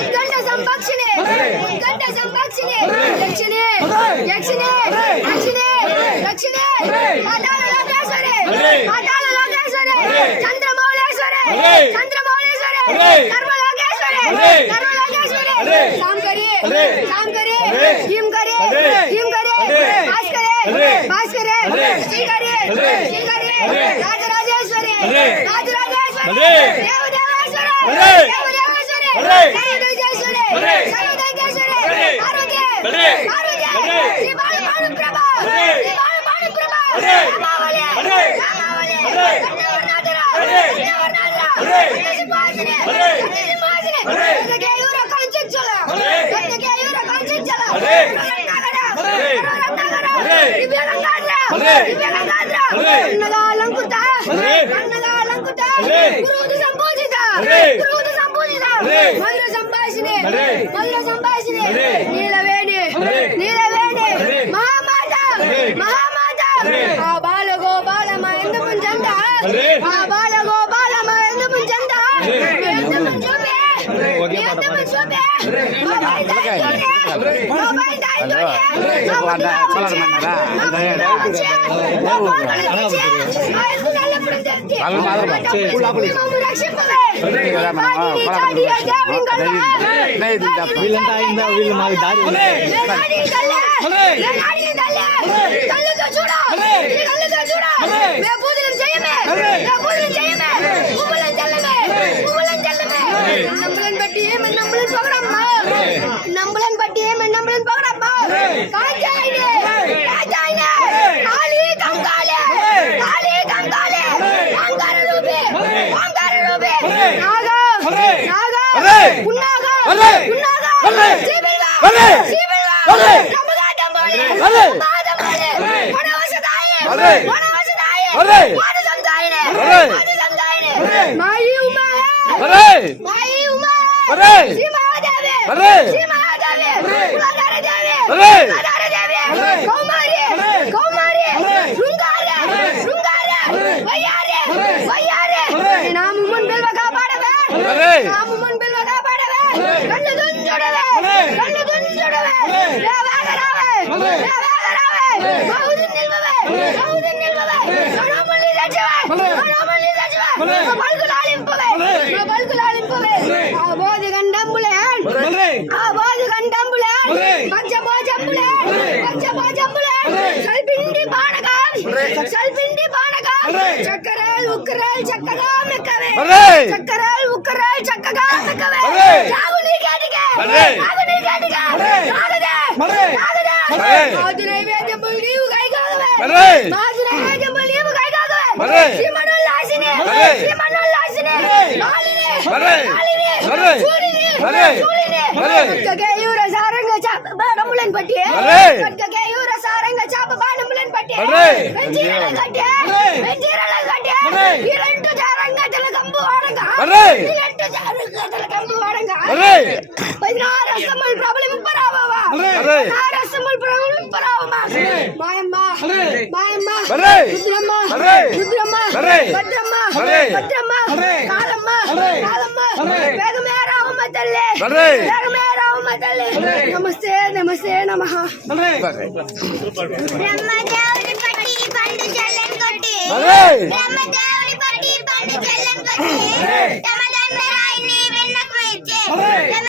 ఉత్కంఠ సంపక్షిణి ఉత్కంఠ సంపక్షిణి యక్షిణి యక్షిణి యక్షిణి యక్షిణి పాతాళ లోకేశ్వరి పాతాళ లోకేశ్వరి చంద్రమౌళేశ్వరి చంద్రమౌళేశ్వరి కర్మలోకేశ్వరి కర్మలోకేశ్వరి సాంకరి సాంకరి భీంకరి భీంకరి భాస్కరి భాస్కరి శ్రీకరి శ్రీకరి రాజరాజేశ్వరి రాజరాజేశ్వరి దేవదేవేశ్వరి దేవదేవేశ్వరి సర్వదైత్యేశ్వరి సర్వదైత్యేశ్వరి పార్వతి పార్వతి శ్రీ బాలభానుప్రభ శ్రీ బాలభానుప్రభ రామావళి రామావళి ధన్యవర్ణాధర ధన్యవర్ణాధర ధన్యసింహాసిని ధన్యసింహాసిని ధన్యకేయూర కంచెచ్చల ధన్యకేయూర కంచెచ్చల రంగనగర రంగనగర దివ్యరంగాద్ర దివ్యరంగాద్ర రంగనాలంకుత రంగనాలంకుత గురువుదు సంపూజిత గురువుదు సంపూజిత మధుర సంభాషిణి మధుర సంభాషిణి నీలవేణి నీలవేణి మహామాత మహామాత ఆ బాల గోపాలమ ఎందు ముంచంత ఆ బాల గోపాలమ ఎందు ముంచంత ఎందు ముంచోబే ఎందు ముంచోబే బాబాయ్ దాయితోనే బాబాయ్ దాయితోనే వీళ్ళంతా అయిందా వీళ్ళు మాకు దారి நம்பளன் பட்டி நம்பளன் பகடம்மா காஞ்சாயினே காஞ்சாயினே காளி கங்காலே காளி கங்காலே அங்கார ரூபே நாகா நாகா புன்னாகா புன்னாகா சீபில்வா சீபில்வா கமகாடம்போலே பாதம்போலே வனவசதாயே வனவசதாயே வாதசந்தாயினே வாதசந்தாயினே மாயி உமா மாயி உமா శ్రీ మహాదేవి శ్రీ మహాదేవి కులధార దేవి కులధార దేవి కౌమారి కౌమారి శృంగార శృంగార వయ్యారే వయ్యారే నామమున్ బిల్వ కాపాడవే నామమున్ బిల్వ కాపాడవే కళ్ళు దుంజుడవే కళ్ళు దుంజుడవే దేవాగరావే దేవాగరావే బహుదిన్ నిల్వవే బహుదిన్ నిల్వవే కణముల్లి దచ్చవే కణముల్లి దచ్చవే పల్కు లాలింపవే పల్కు లాలింపవే ఆ బోధి గండంబులే ఆ బోధి గండంబులే పంచభోజంబులే పంచభోజంబులే సల్పిండి బాణగా సల్పిండి బాణగా చక్కరేల్ ఉక్కరేల్ చక్కగా మెక్కవే చక్కరేల్ ఉక్కరేల్ చక్కగా మెక్కవే జాగు నీకేటికే జాగు నీకేటికే నాగదే నాగదే మాదు నైవేద్యములు నీవు కైగాగవే మాదు నైవేద్యములు నీవు కైగాగవే శ్రీమణుల్లాసిని శ్రీమణుల్లాసిని లాలిని లాలిని చూలిని చూలిని కట్టకేయూర సారంగ చాప బాణములను పట్టి కట్టకేయూర సారంగ చాప బాణములను పట్టి వెంజీరల కట్టి వెంజీరల కట్టి ఇరంటు జారంగ తిలకంబు వాడంగా ఇరంటు జారంగ తిలకంబు వాడంగా 16 రసముల్ ప్రబలింపరావా 16 రసముల్ ప్రబలింపరావా మాయమ్మ మాయమ్మ రుద్రమ్మ రుద్రమ్మ భద్రమ్మ భద్రమ్మ కాలమ్మ కాలమ్మ వేగమే రావమ్మ తల్లి వేగమే రావమ్మ తల్లి నమస్తే నమస్తే నమః బ్రహ్మదేవుని పట్టి పండు చెల్లెన్ కొట్టి బ్రహ్మదేవుని పట్టి పండు చెల్లెన్ కొట్టి